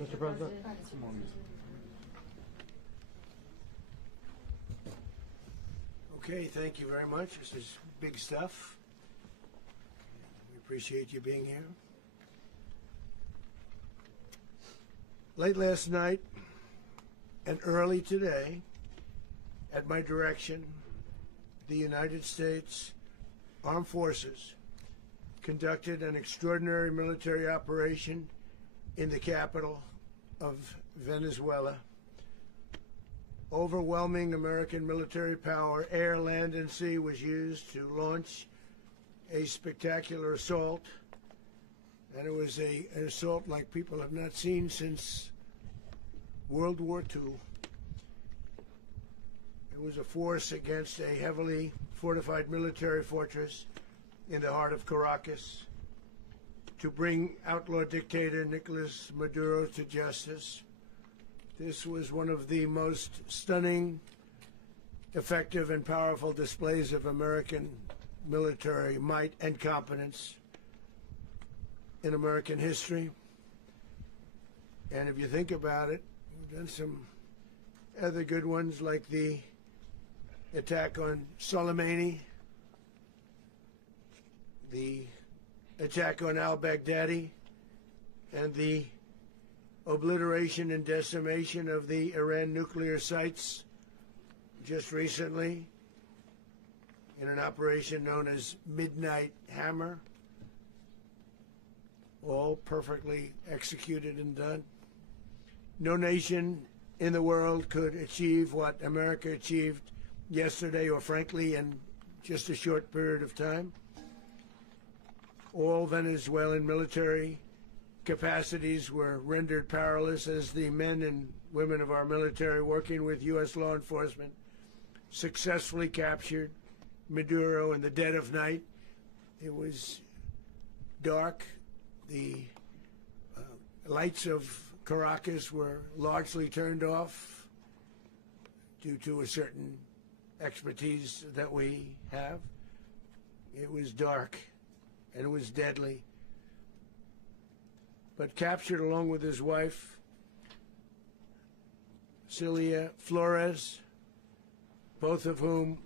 Mr. President. Okay, thank you very much. This is big stuff. We appreciate you being here. Late last night and early today, at my direction, the United States Armed Forces conducted an extraordinary military operation in the capital of Venezuela. Overwhelming American military power, air, land, and sea, was used to launch a spectacular assault. And it was an assault like people have not seen since World War II. It was a force against a heavily fortified military fortress in the heart of Caracas to bring outlaw dictator Nicolas Maduro to justice. This was one of the most stunning, effective, and powerful displays of American military might and competence in American history. And if you think about it, we've done some other good ones, like the attack on Soleimani, the attack on al-Baghdadi, and the obliteration and decimation of the Iran nuclear sites just recently in an operation known as Midnight Hammer, all perfectly executed and done. No nation in the world could achieve what America achieved yesterday, or frankly in just a short period of time. All Venezuelan military capacities were rendered powerless as the men and women of our military, working with U.S. law enforcement, successfully captured Maduro in the dead of night. It was dark. The lights of Caracas were largely turned off due to a certain expertise that we have. It was dark and it was deadly. But captured along with his wife, Celia Flores, both of whom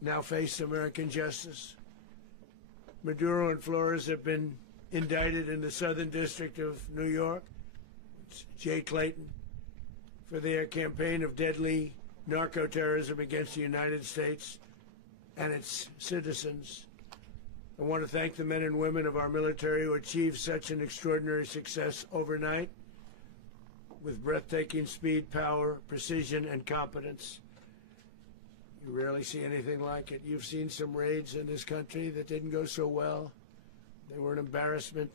now face American justice. Maduro and Flores have been indicted in the Southern District of New York, it's Jay Clayton, for their campaign of deadly narco-terrorism against the United States and its citizens. I want to thank the men and women of our military who achieved such an extraordinary success overnight with breathtaking speed, power, precision, and competence. You rarely see anything like it. You've seen some raids in this country that didn't go so well. They were an embarrassment.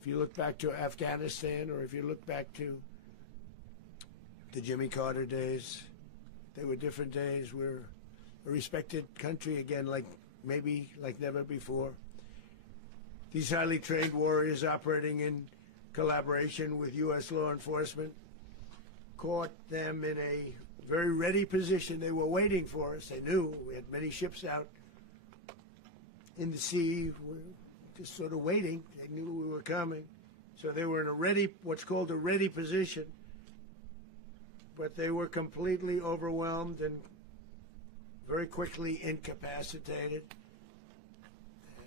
If you look back to Afghanistan, or if you look back to the Jimmy Carter days, they were different days. We're a respected country again, maybe like never before. These highly trained warriors, operating in collaboration with U.S. law enforcement, caught them in a very ready position. They were waiting for us. They knew we had many ships out in the sea, just sort of waiting. They knew we were coming. So they were in a ready, what's called a ready position. But they were completely overwhelmed and very quickly incapacitated.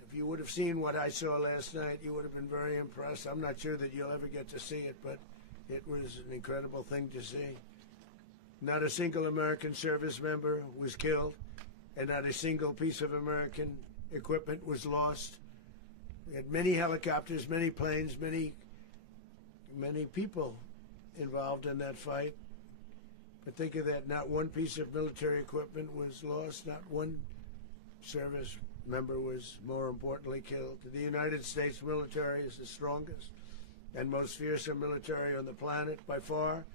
If you would have seen what I saw last night, you would have been very impressed. I'm not sure that you'll ever get to see it, but it was an incredible thing to see. Not a single American service member was killed, and not a single piece of American equipment was lost. We had many helicopters, many planes, many people involved in that fight. But think of that, not one piece of military equipment was lost, not one service member was, more importantly, killed. The United States military is the strongest and most fearsome military on the planet by far.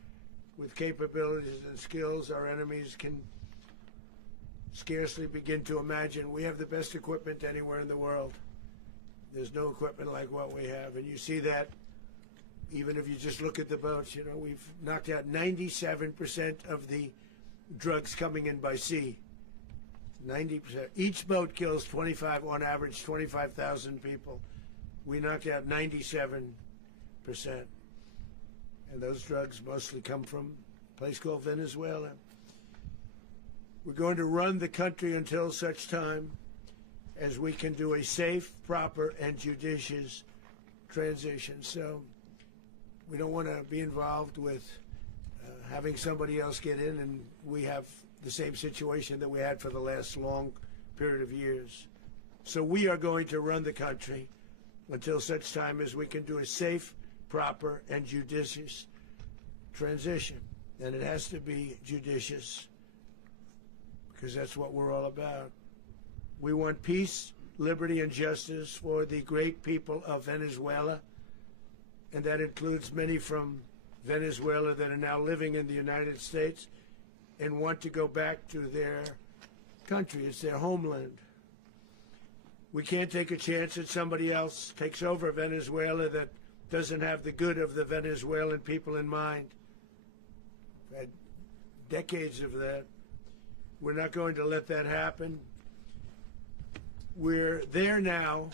With capabilities and skills our enemies can scarcely begin to imagine. We have the best equipment anywhere in the world. There's no equipment like what we have, and you see that even if you just look at the boats. You know, we've knocked out 97% of the drugs coming in by sea. 90%. Each boat kills on average, 25,000 people. We knocked out 97%. and those drugs mostly come from a place called Venezuela. We're going to run the country until such time as we can do a safe, proper, and judicious transition. So we don't want to be involved with having somebody else get in and we have the same situation that we had for the last long period of years. So we are going to run the country until such time as we can do a safe, proper, and judicious transition. And it has to be judicious because that's what we're all about. We want peace, liberty, and justice for the great people of Venezuela, and that includes many from Venezuela that are now living in the United States and want to go back to their country. It's their homeland. We can't take a chance that somebody else takes over Venezuela that doesn't have the good of the Venezuelan people in mind. We've had decades of that. We're not going to let that happen. We're there now,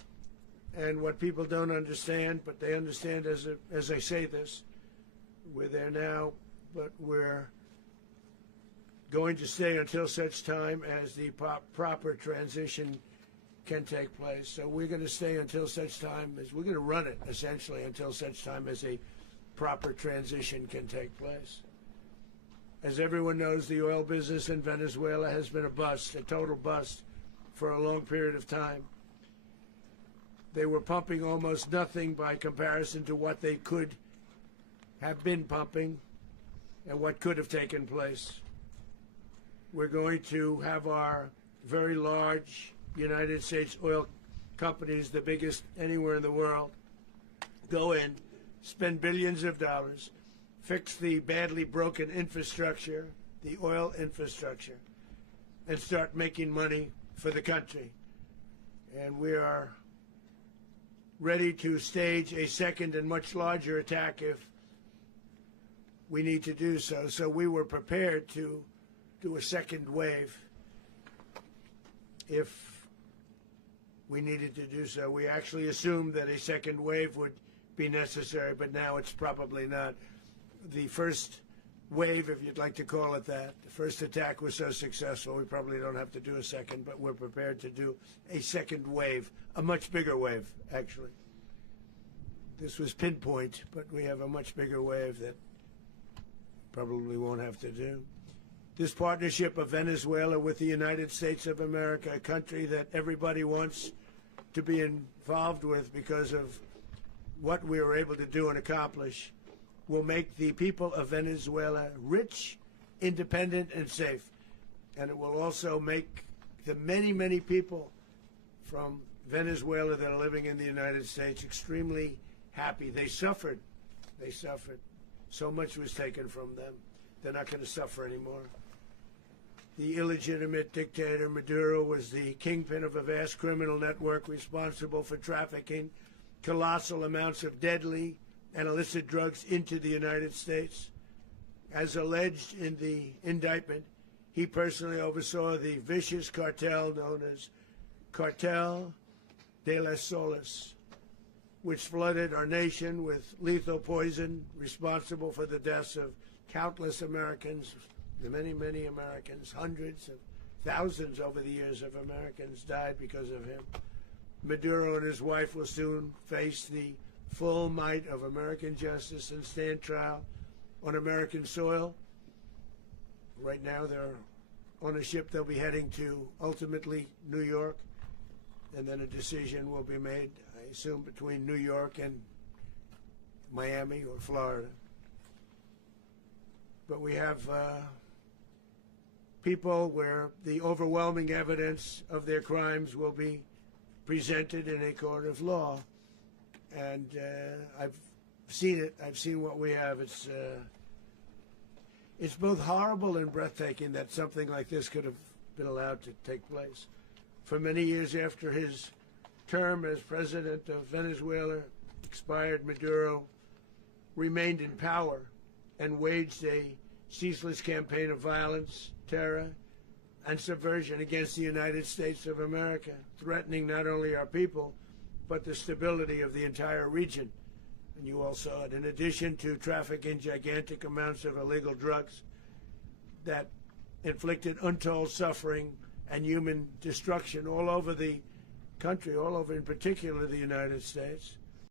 and what people don't understand, but they understand as I say this, we're there now, but we're going to stay until such time as the proper transition can take place. So we're going to stay until such time as we're going to run it, essentially, until such time as a proper transition can take place. As everyone knows, the oil business in Venezuela has been a bust, a total bust, for a long period of time. They were pumping almost nothing by comparison to what they could have been pumping and what could have taken place. We're going to have our very large United States oil companies, the biggest anywhere in the world, go in, spend billions of dollars, fix the badly broken infrastructure, the oil infrastructure, and start making money for the country. And we are ready to stage a second and much larger attack if we need to do so. So we were prepared to do a second wave if we needed to do so. We actually assumed that a second wave would be necessary, but now it's probably not. The first wave, if you'd like to call it that, the first attack was so successful, we probably don't have to do a second, but we're prepared to do a second wave, a much bigger wave, actually. This was pinpoint, but we have a much bigger wave that probably won't have to do. This partnership of Venezuela with the United States of America, a country that everybody wants to be involved with because of what we were able to do and accomplish, will make the people of Venezuela rich, independent, and safe. And it will also make the many, many people from Venezuela that are living in the United States extremely happy. They suffered. They suffered. So much was taken from them. They're not going to suffer anymore. The illegitimate dictator Maduro was the kingpin of a vast criminal network responsible for trafficking colossal amounts of deadly and illicit drugs into the United States. As alleged in the indictment, he personally oversaw the vicious cartel known as Cartel de las Solas, which flooded our nation with lethal poison, responsible for the deaths of countless Americans, the many, many Americans. Hundreds of thousands over the years of Americans died because of him. Maduro and his wife will soon face the full might of American justice and stand trial on American soil. Right now they're on a ship. They'll be heading to ultimately New York, and then a decision will be made, I assume, between New York and Miami or Florida. But we have people where the overwhelming evidence of their crimes will be presented in a court of law. And I've seen it. I've seen what we have. It's both horrible and breathtaking that something like this could have been allowed to take place. For many years after his term as president of Venezuela expired, Maduro remained in power and waged a ceaseless campaign of violence, terror, and subversion against the United States of America, threatening not only our people, but the stability of the entire region. and you all saw it, in addition to trafficking gigantic amounts of illegal drugs that inflicted untold suffering and human destruction all over the country, all over in particular the United States.